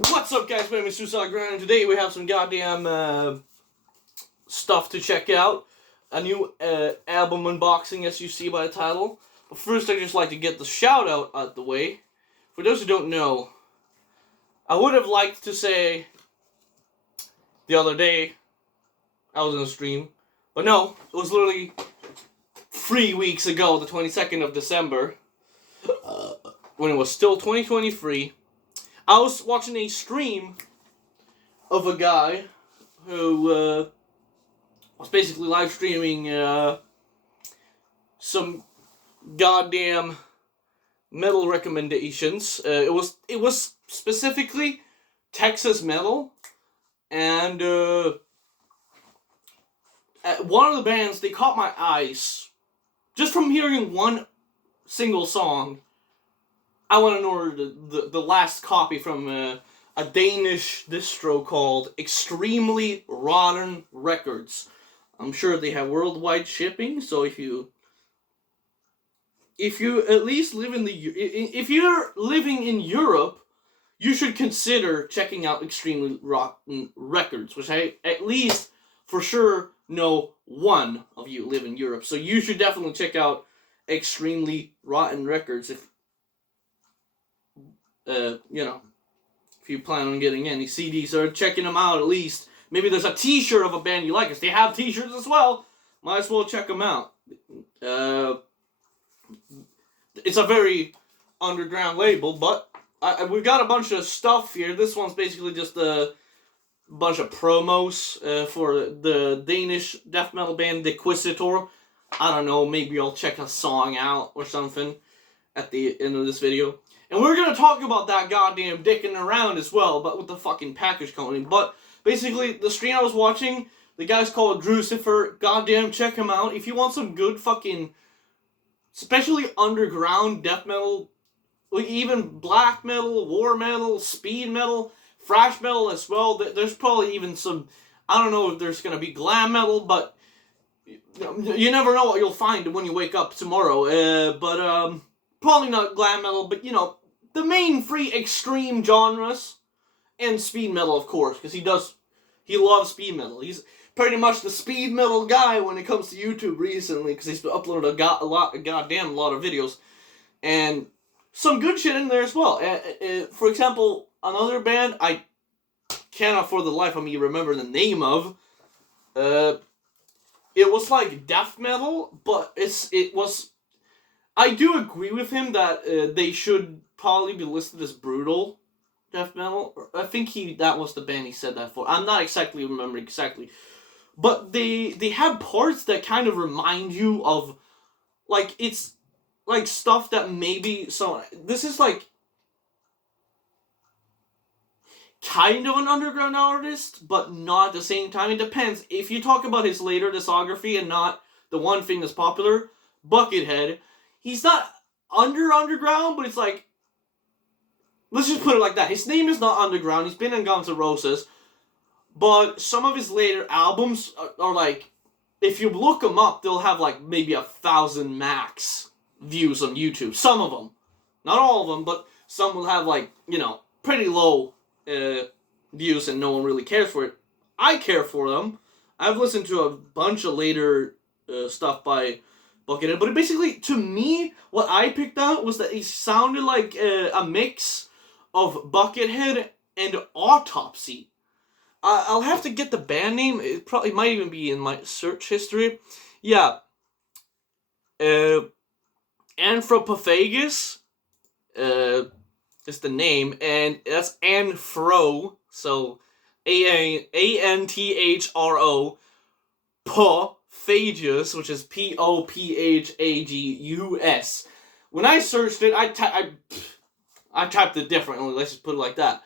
What's up, guys? My name is Suicide Grind, and today we have some goddamn stuff to check out. A new album unboxing, as you see by the title. But first, I'd just like to get the shout out out the way. For those who don't know, I would have liked to say the other day I was in a stream, but no, it was literally 3 weeks ago, the 22nd of December, when it was still 2023. I was watching a stream of a guy who was basically live streaming some goddamn metal recommendations. It was specifically Texas metal, and one of the bands, they caught my eyes just from hearing one single song. I went and ordered the last copy from a Danish distro called Extremely Rotten Records. I'm sure they have worldwide shipping, so if you at least live if you're living in Europe, you should consider checking out Extremely Rotten Records, which I at least for sure know one of you live in Europe. So you should definitely check out Extremely Rotten Records if if you plan on getting any CDs or checking them out at least. Maybe there's a t-shirt of a band you like. If they have t-shirts as well, might as well check them out. It's a very underground label, but we've got a bunch of stuff here. This one's basically just a bunch of promos for the Danish death metal band Disgust. I don't know, maybe I'll check a song out or something at the end of this video. And we're going to talk about that goddamn dicking around as well, but with the fucking package company. But basically, the stream I was watching, the guy's called Drucifer. Goddamn, check him out. If you want some good fucking, especially underground death metal, even black metal, war metal, speed metal, thrash metal as well. There's probably even some, I don't know if there's going to be glam metal, but you never know what you'll find when you wake up tomorrow. Probably not glam metal, but the main three extreme genres, and speed metal, of course, because he loves speed metal. He's pretty much the speed metal guy when it comes to YouTube recently, because he's uploaded a goddamn lot of videos, and some good shit in there as well. For example, another band I cannot for the life of me remember the name of. It was like death metal, but it was. I do agree with him that they should probably be listed as brutal death metal. I think that was the band he said that for. I'm not exactly remembering exactly. But they have parts that kind of remind you of, like, it's like stuff that maybe this is like kind of an underground artist, but not at the same time. It depends. If you talk about his later discography and not the one thing that's popular, Buckethead, he's not underground, but it's like, let's just put it like that. His name is not underground. He's been in Guns N' Roses, but some of his later albums are like, if you look them up, they'll have like maybe 1,000 max views on YouTube. Some of them, not all of them, but some will have like pretty low views, and no one really cares for it. I care for them. I've listened to a bunch of later stuff by Buckethead, but basically, to me, what I picked out was that he sounded like a mix of Buckethead and Autopsy. I'll have to get the band name. It probably might even be in my search history. Yeah. Anthropophagus is the name, and that's Anthro, so Anthro, Phagus, which is Pophagus. When I searched it, I typed it differently. Let's just put it like that.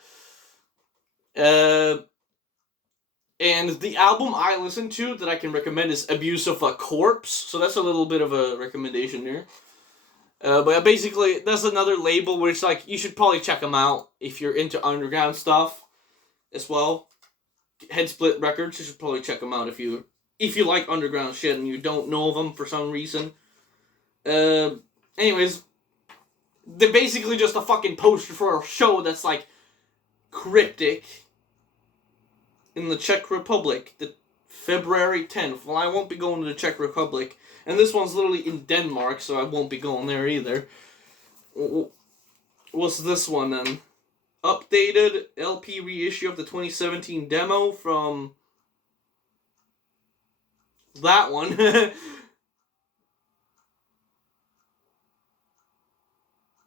And the album I listened to that I can recommend is Abuse of a Corpse. So that's a little bit of a recommendation here. But basically, that's another label where it's like, you should probably check them out if you're into underground stuff as well. Headsplit Records, you should probably check them out if you like underground shit and you don't know of them for some reason. Anyways, they're basically just a fucking poster for a show that's like cryptic in the Czech Republic, the February 10th. Well, I won't be going to the Czech Republic. And this one's literally in Denmark, so I won't be going there either. What's this one then? Updated LP reissue of the 2017 demo from that one.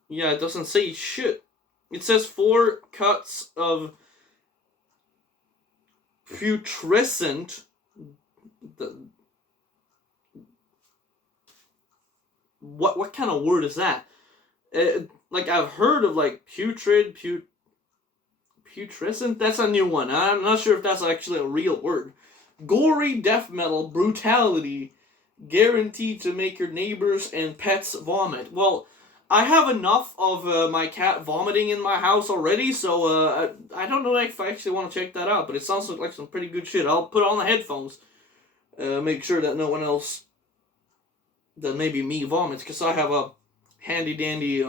Yeah, it doesn't say shit. It says 4 cuts of putrescent. What kind of word is that? Like, I've heard of, like, putrid, putrescent? That's a new one. I'm not sure if that's actually a real word. Gory death metal brutality guaranteed to make your neighbors and pets vomit. Well, I have enough of my cat vomiting in my house already, so I don't know if I actually want to check that out, but it sounds like some pretty good shit. I'll put on the headphones. Make sure that no one else, that maybe me, vomits, because I have a handy-dandy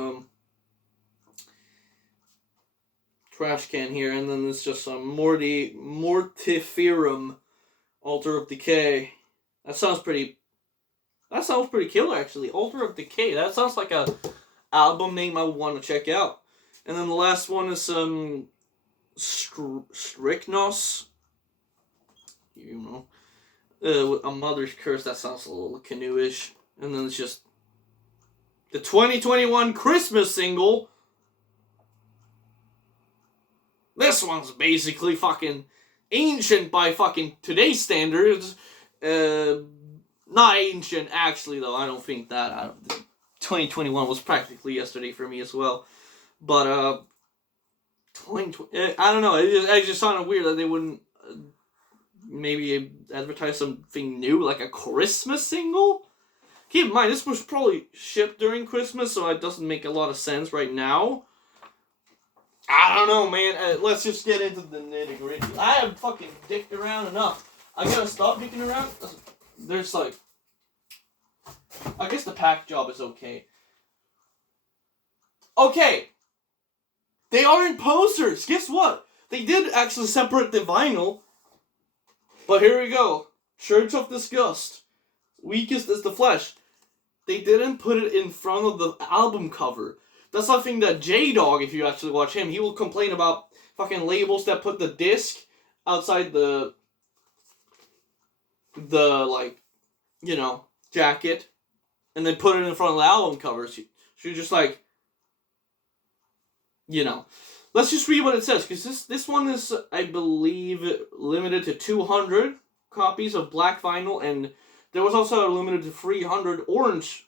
trash can here, and then it's just some mortiferum altar of decay. That sounds pretty killer, actually. Altar of Decay. That sounds like a album name I would want to check out. And then the last one is Stryknos. You know, a Mother's Curse. That sounds a little canoe-ish. And then it's just the 2021 Christmas single. This one's basically fucking ancient by fucking today's standards. Not ancient, actually, though. I don't think that. 2021 was practically yesterday for me as well. But, 2020... I don't know. It just sounded weird that they wouldn't maybe advertise something new, like a Christmas single? Keep in mind, this was probably shipped during Christmas, so it doesn't make a lot of sense right now. I don't know, man. Let's just get into the nitty-gritty. I have fucking dicked around enough. I gotta stop dicking around. There's like... I guess the pack job is okay. Okay! They aren't posters! Guess what? They did actually separate the vinyl. But here we go. Church of Disgust. Weakest is the Flesh. They didn't put it in front of the album cover. That's something that J-Dog, if you actually watch him, he will complain about fucking labels that put the disc outside the like, you know, jacket, and then put it in front of the album cover. So you're just like, you know. Let's just read what it says, because this one is, I believe, limited to 200 copies of black vinyl, and there was also a limited to 300 orange,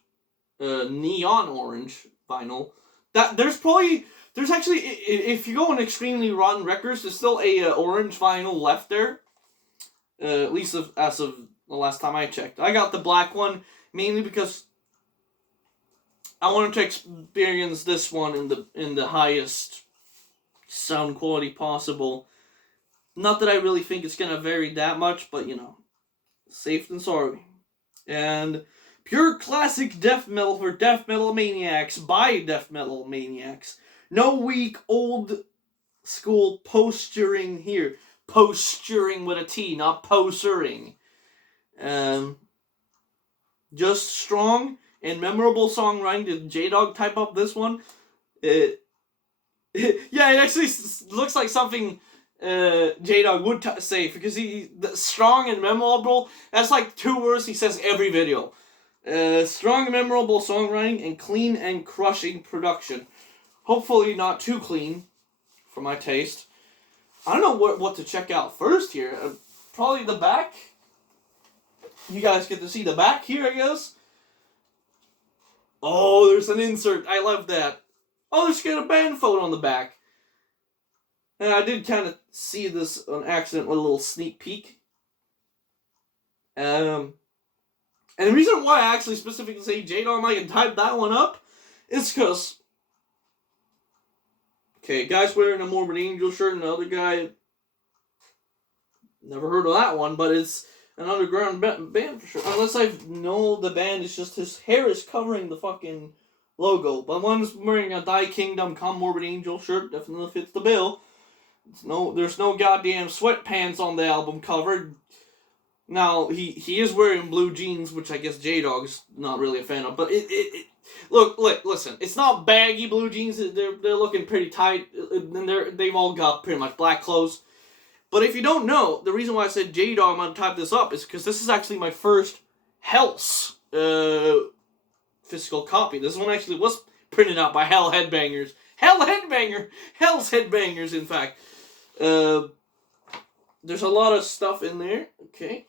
neon orange vinyl. There's actually, if you go on Extremely Rotten Records, there's still a orange vinyl left there. At least as of the last time I checked. I got the black one mainly because I wanted to experience this one in the highest sound quality possible. Not that I really think it's gonna vary that much, but you know, safe than sorry. And pure classic death metal for death metal maniacs by death metal maniacs. No weak old school posturing here. Posturing with a T, not posering. Just strong and memorable songwriting. Did J-Dog type up this one? Yeah, it actually looks like something J-Dog would say, because strong and memorable, that's like 2 words he says every video. Strong and memorable songwriting and clean and crushing production. Hopefully not too clean for my taste. I don't know what to check out first here. Probably the back. You guys get to see the back here, I guess. Oh, there's an insert. I love that. Oh, there's got a band photo on the back. And I did kind of see this on accident with a little sneak peek. And the reason why I actually specifically say J-Dog Mike and type that one up is because... Okay, guy's wearing a Morbid Angel shirt, and the other guy... Never heard of that one, but it's an underground band for sure. Unless I know the band, it's just his hair is covering the fucking logo. But one's wearing a Die Kingdom Come Morbid Angel shirt, definitely fits the bill. There's no goddamn sweatpants on the album cover. Now, he is wearing blue jeans, which I guess J-Dog's not really a fan of. But look, listen. It's not baggy blue jeans. They're looking pretty tight, and they've all got pretty much black clothes. But if you don't know, the reason why I said J-Dog, I'm going to type this up, is because this is actually my first Hell's physical copy. This one actually was printed out by Hell's Headbangers, in fact. There's a lot of stuff in there. Okay.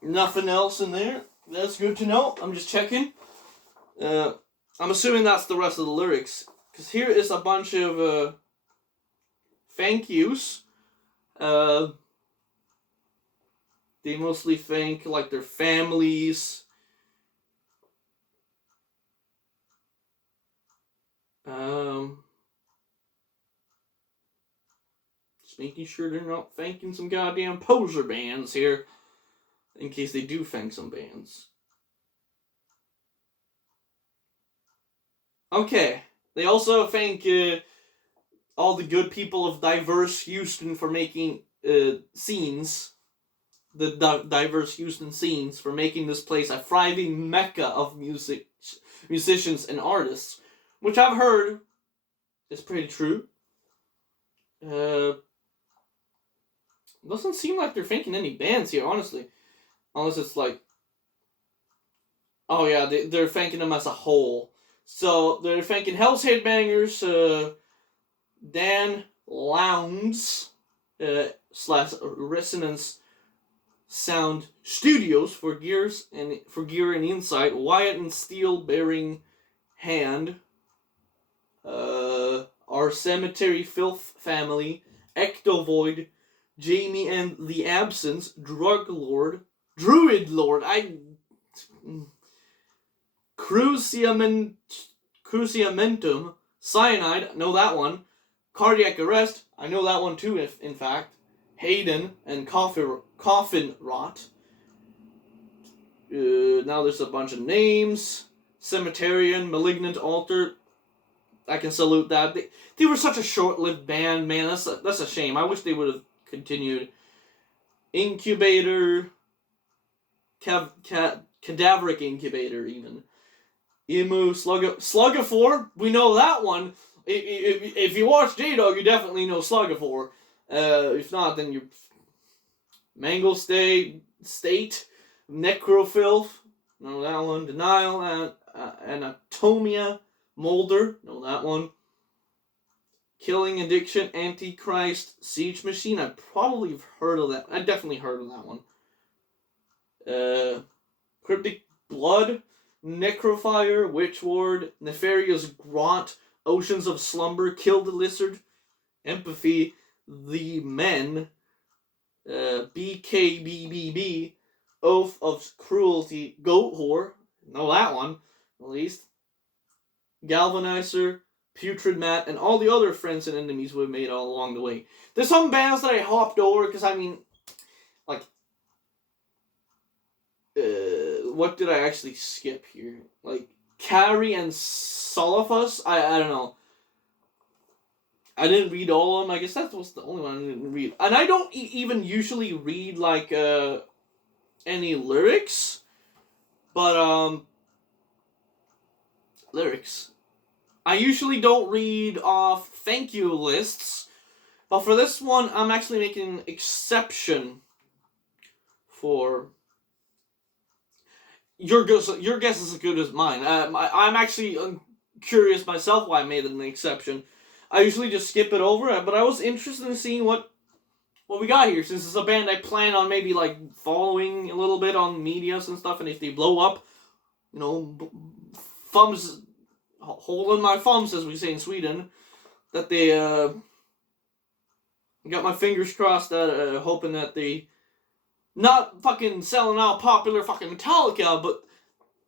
Nothing else in there. That's good to know. I'm just checking. I'm assuming that's the rest of the lyrics. Because here is a bunch of thank yous. They mostly thank like their families. Just making sure they're not thanking some goddamn poser bands here, in case they do thank some bands. Okay, they also thank all the good people of diverse Houston for making scenes. The diverse Houston scenes for making this place a thriving mecca of musicians and artists, which I've heard is pretty true. Doesn't seem like they're thanking any bands here, honestly. Unless it's like, oh yeah, they're thanking them as a whole. So they're thanking Hell's Headbangers, Dan Lowndes / Resonance Sound Studios for gear and insight, Wyatt and Steel Bearing Hand, Our Cemetery Filth Family, Ectovoid, Jamie and the Absence, Druid Lord, Cruciamentum, Cyanide, know that one, Cardiac Arrest, I know that one too, in fact, Hayden and Coffin Rot. Now there's a bunch of names. Cemeterian, Malignant Altar. I can salute that. They were such a short-lived band, man. That's a shame. I wish they would have continued. Incubator. Cadaveric Incubator, even. Emu, Slugafor. We know that one. If you watch J-Dog, you definitely know Slugafor. If not, then you Mangle State, Necrofilth, know that one. Denial, Anatomia, Molder, know that one. Killing Addiction, Antichrist, Siege Machine. I probably have heard of that. I definitely heard of that one. Cryptic Blood, Necrofire, Witchward, Nefarious Grot, Oceans of Slumber, Kill the Lizard, Empathy, The Men, BKBBB, Oath of Cruelty, Goat Whore, know that one, at least, Galvanizer, Putrid Mat, and all the other friends and enemies we've made all along the way. There's some bands that I hopped over, because I mean, like, what did I actually skip here? Like, Carrie and Solifus? I don't know. I didn't read all of them. I guess that was the only one I didn't read. And I don't even usually read, like, any lyrics. But, lyrics. I usually don't read off thank you lists. But for this one, I'm actually making an exception for... Your guess is as good as mine. I'm actually curious myself why I made an exception. I usually just skip it over, but I was interested in seeing what we got here, since it's a band I plan on maybe like following a little bit on medias and stuff, and if they blow up, you know, thumbs, holding my thumbs, as we say in Sweden, that they, got my fingers crossed that, hoping that they, not fucking selling out popular fucking Metallica, but,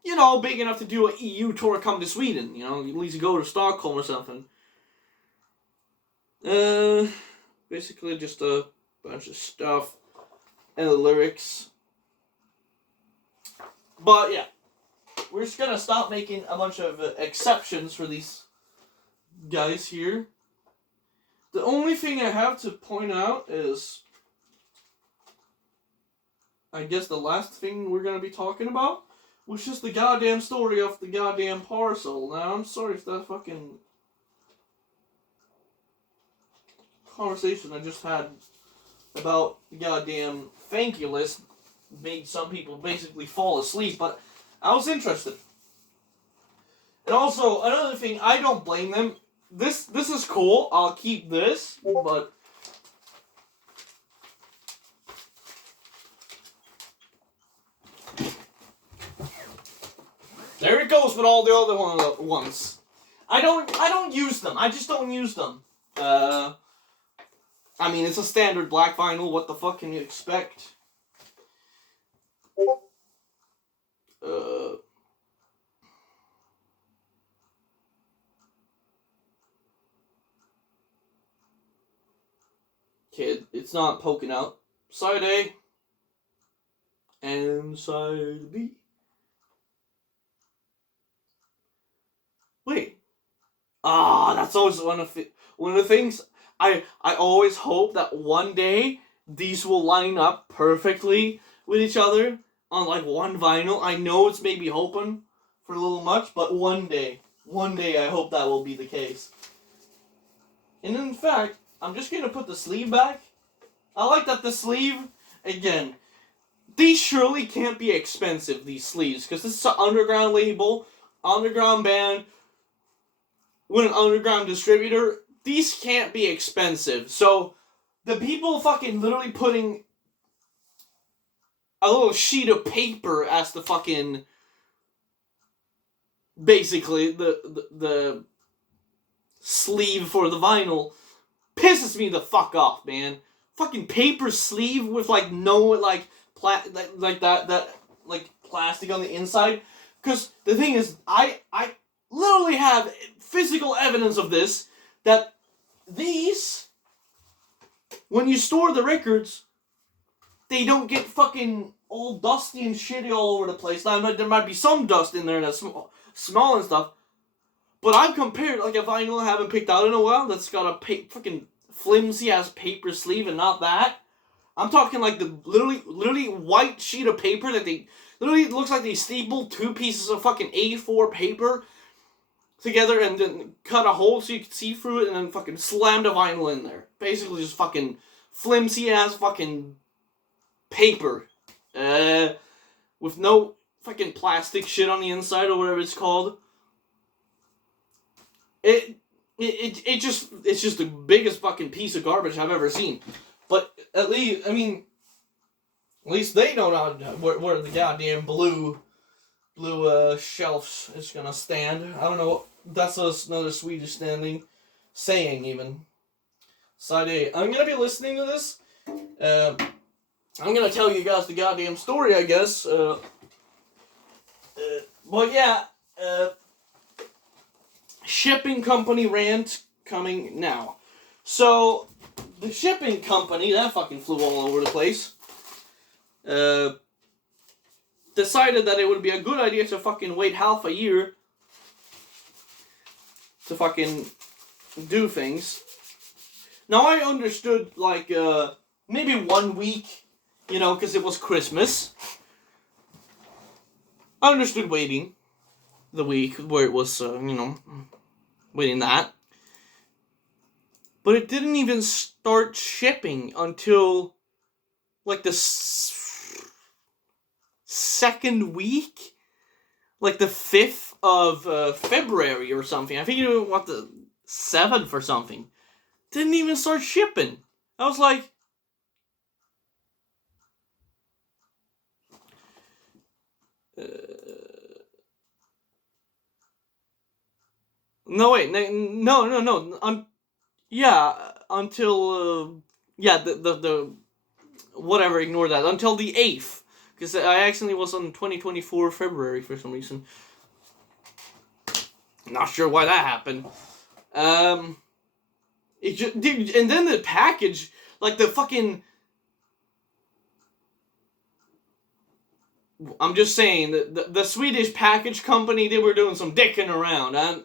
you know, big enough to do an EU tour come to Sweden, you know, at least go to Stockholm or something. Basically just a bunch of stuff and the lyrics. But yeah, we're just gonna stop making a bunch of exceptions for these guys here. The only thing I have to point out is, I guess the last thing we're going to be talking about, which is the goddamn story of the goddamn parcel. Now, I'm sorry if that fucking conversation I just had about the goddamn thank you list made some people basically fall asleep, but I was interested. And also, another thing, I don't blame them. This is cool. I'll keep this, but there it goes with all the other ones. I don't use them. I just don't use them. I mean, it's a standard black vinyl. What the fuck can you expect? Kid, it's not poking out. Side A and side B. Wait. That's always one of the things. I always hope that one day these will line up perfectly with each other on like one vinyl. I know it's maybe hoping for a little much, but one day I hope that will be the case. And in fact, I'm just gonna put the sleeve back. I like that the sleeve, again, these surely can't be expensive, these sleeves, because this is an underground label, underground band, with an underground distributor. These can't be expensive. So, the people fucking literally putting a little sheet of paper as the fucking, basically, the sleeve for the vinyl, pisses me the fuck off, man. Fucking paper sleeve with like no like that plastic on the inside. Because the thing is, I literally have physical evidence of this, that these, when you store the records, they don't get fucking all dusty and shitty all over the place. Now, there might be some dust in there that's small and stuff, but I've compared like a vinyl I haven't picked out in a while that's got a fucking flimsy ass paper sleeve and not that. I'm talking like the literally white sheet of paper that they literally looks like they stapled two pieces of fucking A4 paper together and then cut a hole so you could see through it and then fucking slammed a vinyl in there. Basically just fucking flimsy ass fucking paper. With no fucking plastic shit on the inside or whatever it's called. It's just the biggest fucking piece of garbage I've ever seen. But at least they don't know where the goddamn blue shelf is gonna stand. I don't know. That's another Swedish saying even. Side A. I'm gonna be listening to this. I'm gonna tell you guys the goddamn story, I guess. But yeah. Shipping company rant coming now. So, the shipping company, that fucking flew all over the place, decided that it would be a good idea to fucking wait half a year to fucking do things. Now, I understood, like, maybe 1 week, because it was Christmas. I understood waiting the week where it was, waiting that. But it didn't even start shipping until, like, the second week? Like, the 5th of February or something. I think it was, the 7th or something. Didn't even start shipping. I was like... No, wait, no. Until, the whatever, ignore that. Until the 8th. Because I accidentally was on 2024 February for some reason. Not sure why that happened. It just, dude, and then the package, like the fucking... I'm just saying, the Swedish package company, they were doing some dicking around, and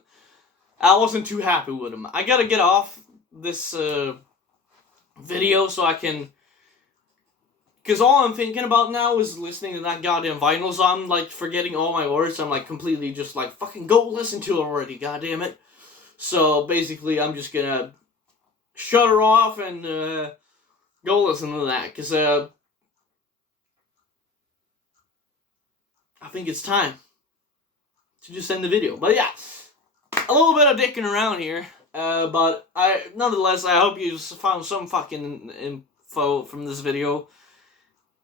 I wasn't too happy with them. I gotta get off this video so I can... Because all I'm thinking about now is listening to that goddamn vinyl, so I'm, like, forgetting all my words. I'm, like, completely just, like, fucking go listen to it already, goddammit. So, basically, I'm just gonna shut her off and, go listen to that. Because, I think it's time to just end the video. But, yeah, a little bit of dicking around here. But, nonetheless, I hope you found some fucking info from this video.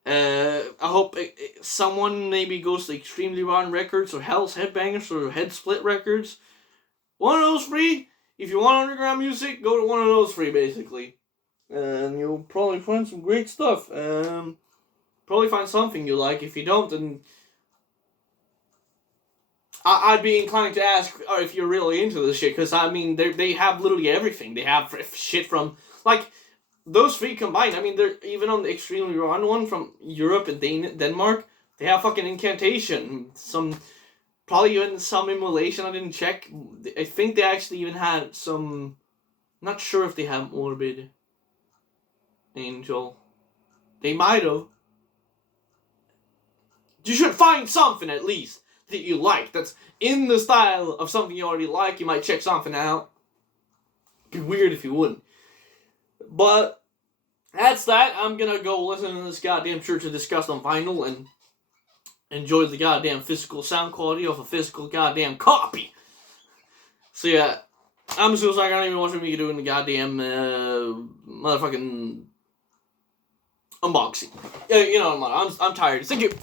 I hope someone maybe goes to Extremely Rotten Records or Hell's Headbangers or Head Split Records. One of those three. If you want underground music, go to one of those three, basically. And you'll probably find some great stuff. Probably find something you like. If you don't, then I'd be inclined to ask if you're really into this shit. Because, I mean, they have literally everything. They have shit from, like... Those three combined, I mean, they're even on the Extremely Rotten one from Europe and Denmark, they have fucking Incantation, probably even some Immolation, I didn't check. I think they actually even had some, not sure if they have Morbid Angel. They might have. You should find something at least that you like, that's in the style of something you already like. You might check something out. It'd be weird if you wouldn't. But that's that. I'm gonna go listen to this goddamn Church of Disgust on vinyl and enjoy the goddamn physical sound quality of a physical goddamn copy. So yeah, I'm so sorry I can't even watch me doing the goddamn motherfucking unboxing. You know, I'm tired. Thank you.